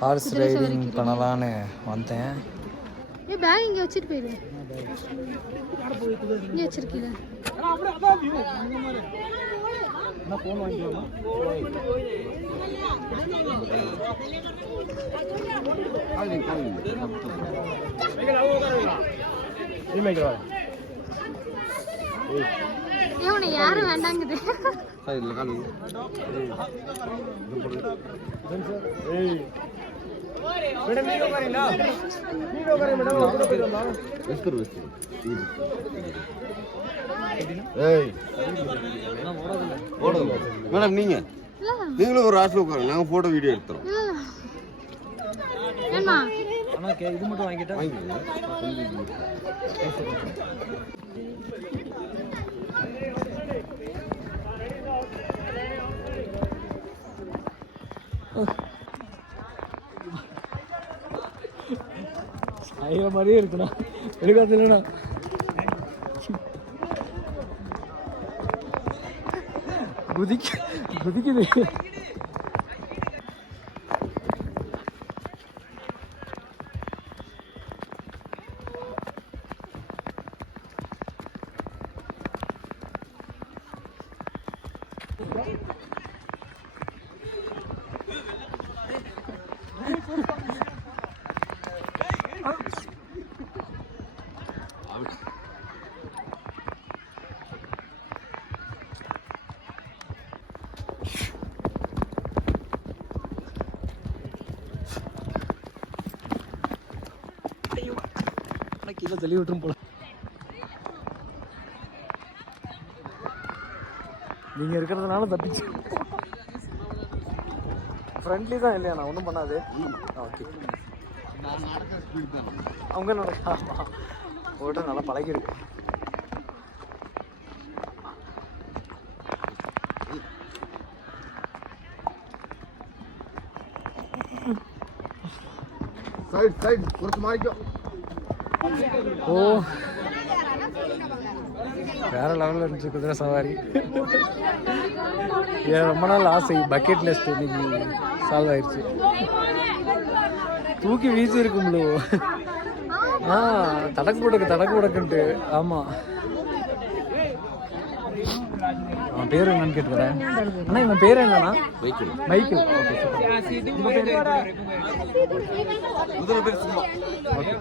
Horse riding பண்ணலான்னு வந்தேன். Back இங்கே வச்சுட்டு போயிடு. இங்கே வச்சிருக்கீங்க. ஃபோன் வாங்கிக்கலாமா? இவனை யாரும் வேண்டாங்குது. மேடம் நீங்களும் ஒரு ஆசை உட்காருங்க, நாங்கள் போட்டோ வீடியோ எடுத்துறோம். இது மட்டும் வாங்கிட்டா ஐயோ மாதிரியே இருக்குண்ணா. எடுக்காது இல்லைண்ணா. குதிக்குது. கீழே தள்ளி விட்டுரும் போல. நீங்க இருக்கிறதுனால தப்பிச்சு. ஃப்ரெண்ட்லி தான் இல்லையா? நான் ஒன்றும் பண்ணாது. ஓகே அவங்க ஓட்ட நல்லா பழகிருக்கு. ஓ வேற லெவலில் இருந்துச்சு குதிரை சவாரி. ரொம்ப நாள் ஆசை, பக்கெட் லிஸ்ட் இன்னைக்கு சால்வ் ஆயிடுச்சு. தூக்கி வீசி இருக்கும்ல. தடக்கு போடக்குன்ட்டு. ஆமாம், அவன் பேர் என்னன்னு கேட்டு வரேன். அண்ணா இவன் பேர் என்னன்னா? மைக்கிள். ஓகே.